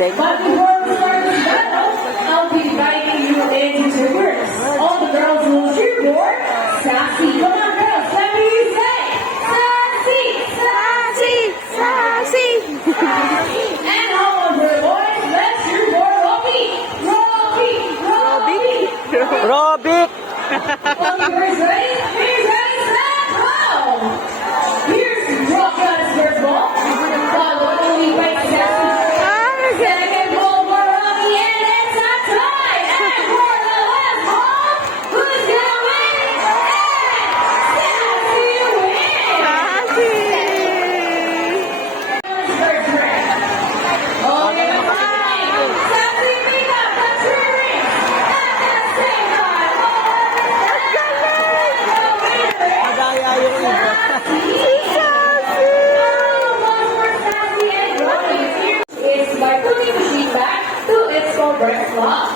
But before we start this battle, I'll be dividing you into two groups. All the girls will cheer for Sassy. Come on, girls, let me say Sassy, Sassy, Sassy. And all of the boys, let's cheer for Robbie, Robbie, Robbie. Robic! Okay, here's ready, set, go! Here's Rock Guns first ball. Followed only by Sassy. Second ball for Robbie, and it's a tie. And for the last ball, who's gonna win? And Sassy wins! First round. Okay, fine. Sassy pick up the three rings at the same time. Madaya yung iba. It's by putting the sheet back to its correct slot.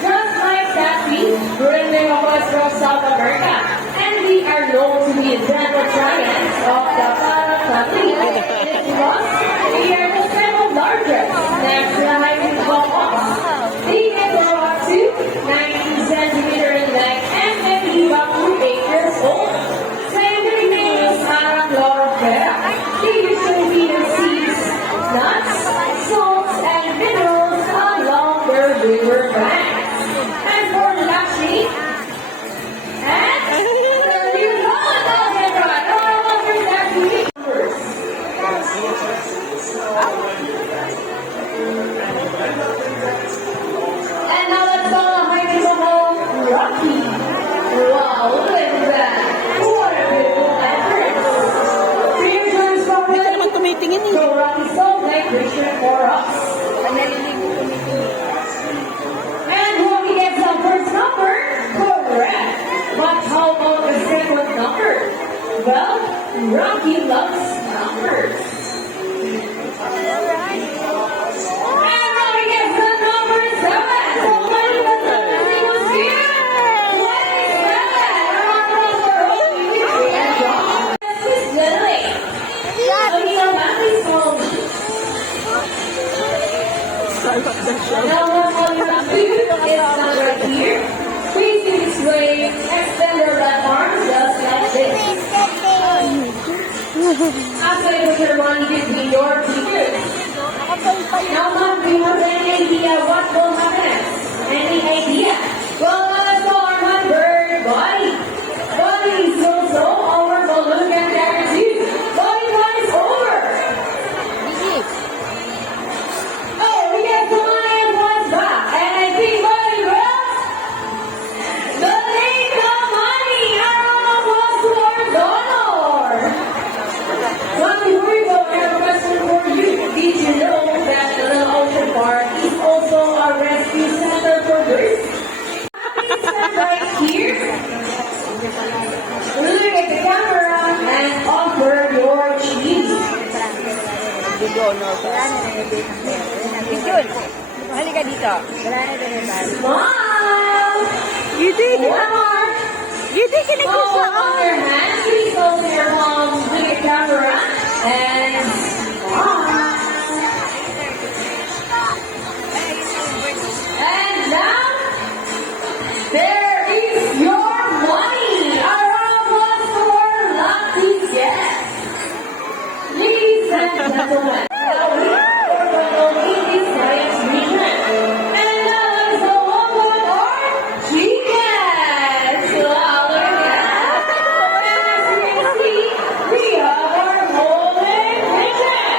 Just like Sassy, we're in the Mocos from South America, and we are known to be the gentle giants of the family. Because we are the second largest nationalized Mocos. They can grow up to 19 centimeters in length and can live up to 8 years old. Same their names are chlorophyll. They usually feed on seeds, nuts, salts, and minerals along their river banks. And for Lakshmi, and you know about it, right? All over Lakshmi. And now let's all hide in the home, Rocky. Wow, look at that. What a beautiful entrance. Here's your Hindi ka naman tumitingin eh. so Rocky so vibration for us. And Rocky gets the first number, correct. But how about the second number? Well, Rocky loves numbers. And Rocky gets the number 7. So what is the number he was here? 27. Round for Rocky. And John. This is Lily. Looking up at me slowly. Now what you have to do is stand right here. Facing this way, extend your left arm just like this. After you put your money between your fingers. Now mom, do you have any idea what will happen? Any idea? Well, let's go on one bird body. Body is so our balloon can carry too. Body one is over. Oh, we get the money and one's back. And I think body will. The name of money. Our mom was to our donor. Well, before we go, I have a question for you. Did you know that the Little Ocean Park is also a rescue center for birds? Please stand right here. Look at the camera and offer your cheese. Halika dito. Wala na din ba? Smile. Hindi! One more. Hindi ka Hold on your hands. Please hold your palms to the camera and smile. And now, there is your money. A round of applause for lucky guests. Ladies and gentlemen, now we are going to eat this science region. And now let's go on with our chickens. Wow, look at that. And as you can see, we have our golden kitchen.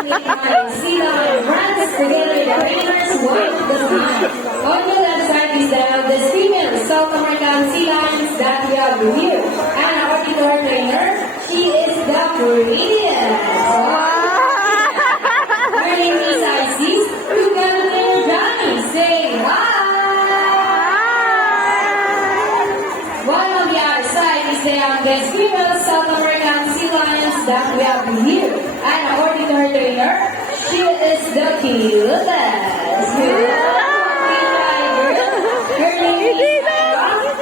Sila and friends together with the trainers wipe the sun. On the left side is the female South American sea lions that we have here. And according to our trainer, she is the prettiest. Her name is Isis. Together with Johnny, say hi. While on the other side is the youngest female South American sea lions that we have here. And according to her trainer, she is the cutest. Her name is Eva.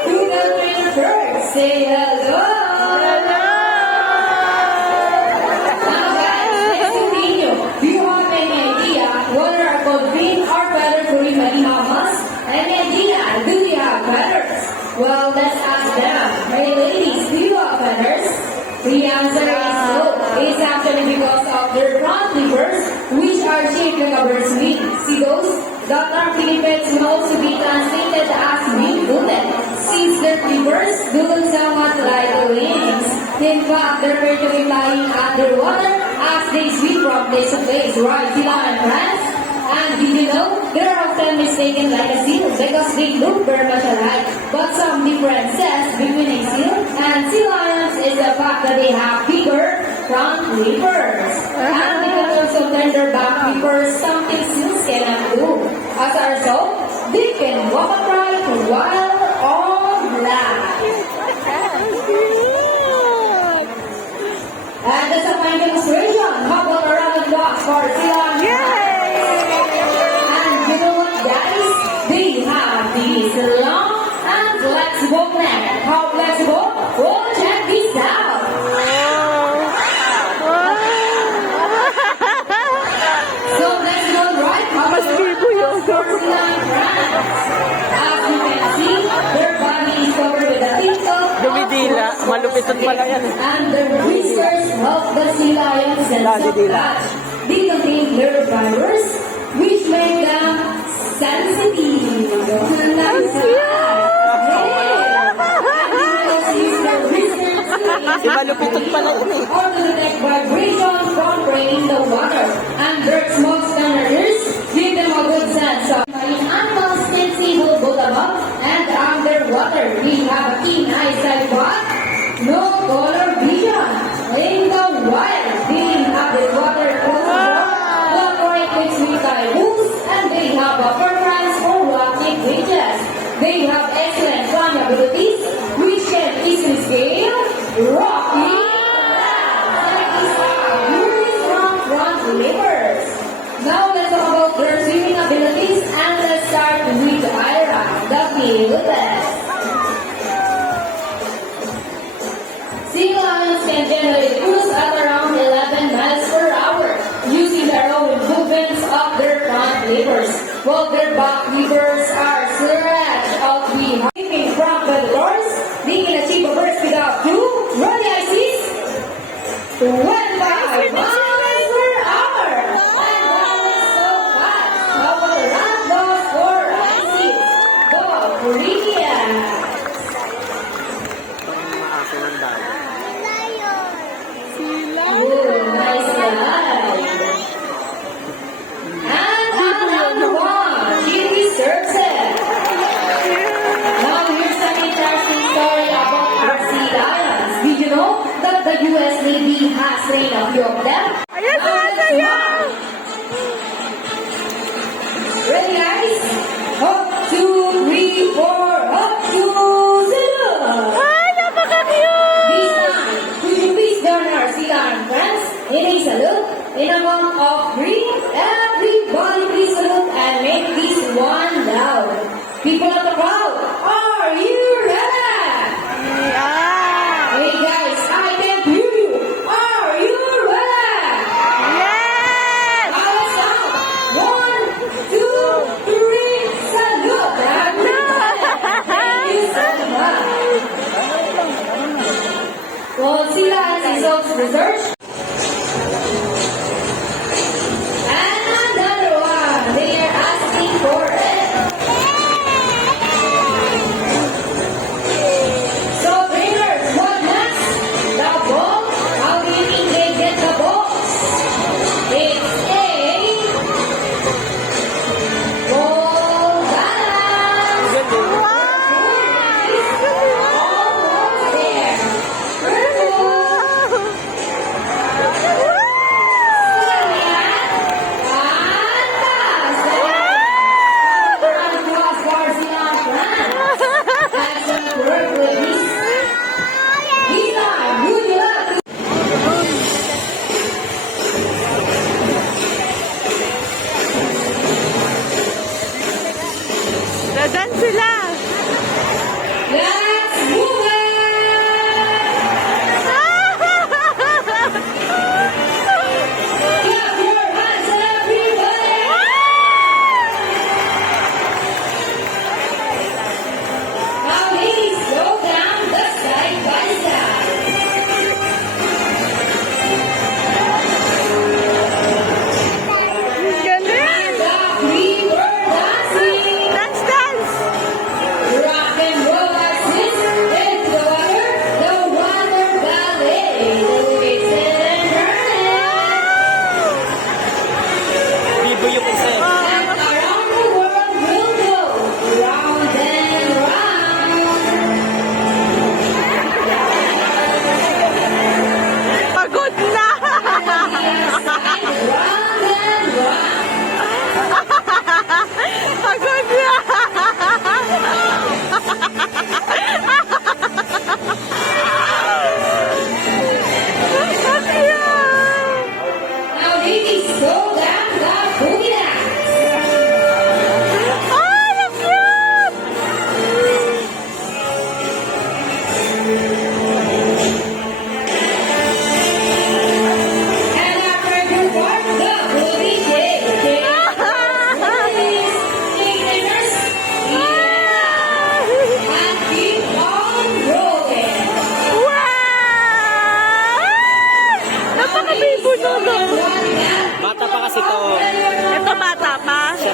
To the trainer first, say hello. Now guys, let's continue. Do you have any idea whether our dolphin are better for many mamas? Any idea? Do they have feathers? Well, let's ask them. Hey ladies, do you have feathers? The answer is no. It's actually because of their front flippers, which are shaped like a bird's wing. See those? The term flippers can also be translated as wing-footed, since their flippers do look somewhat like wings. In fact, they're virtually flying underwater as they swim from place to place, right, Sila and friends? And did you know, they're often mistaken like a seal because they look very much alike. But some differences between a seal and sea lions is the fact that they have bigger front flippers. And they can also turn their back flippers, something seals cannot do. As a result, they can walk upright while on land. And that's a fine demonstration. How about a round of applause for sea lions? You know what, guys? They have these long and flexible neck. How flexible? Well, check this out. So let's go right. How about as you can see, their body is covered with a tinkle. Dumidila. Malupitan pala yan. And their whiskers help the sea lions sense of touch. They contain nerve fibers, which make them sensitive. Si malupitan pala yan eh. Or to detect vibration from breaking the water. And their smoke scanners give them a good sense of marine animals can see both above and underwater. We have a keen eyesight but no color vision. In the wild, they inhabit water with typhoons, and they have a preference for rocky beaches. They have excellent climb abilities, which can easily scale rocky very strong front flippers. Now let's talk about their swimming abilities, and let's start with Ira, the cutest. Sea lions can generally cruise at around 11 miles per hour, using their own movements of their front flippers, while their back flippers are stretched out behind front pedalers. They can achieve a burst speed of 2, ready Isis, 25 miles per hour. And that is so fast. How about the last boss for Isis? Go, Korea. Oh, nice slide. And another one. She deserves it. Now here's an interesting story about our sea lions. Did you know that the U.S. Navy has trained a few of them? Ayan, sa'yo! Ready, guys? Up, 2, 3, 4, up, 2, 0. Ay, napaka-cute! This time, could you please join our sea lion friends in a salute? In a count of 3, everybody please salute and make this one loud. People of the crowd, are you ready? Yeah! Hey guys, I can't hear you. Are you ready? Yes! Our sound. 1, 2, 3, salute. Everybody. Thank you so much. Well, sea lions is also research. And another one. They are asking for it. So, trainers, what next? The ball? How do you think they get the balls? It's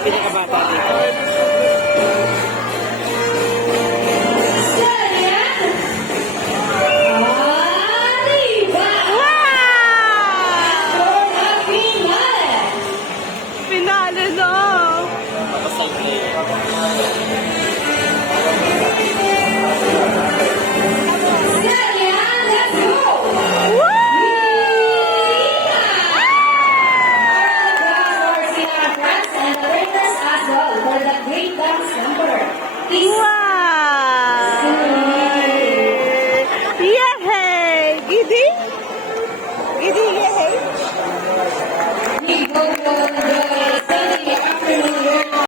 Pinakababa dito. Pinalo na! Wow! Yay! Giddy? Giddy, yay!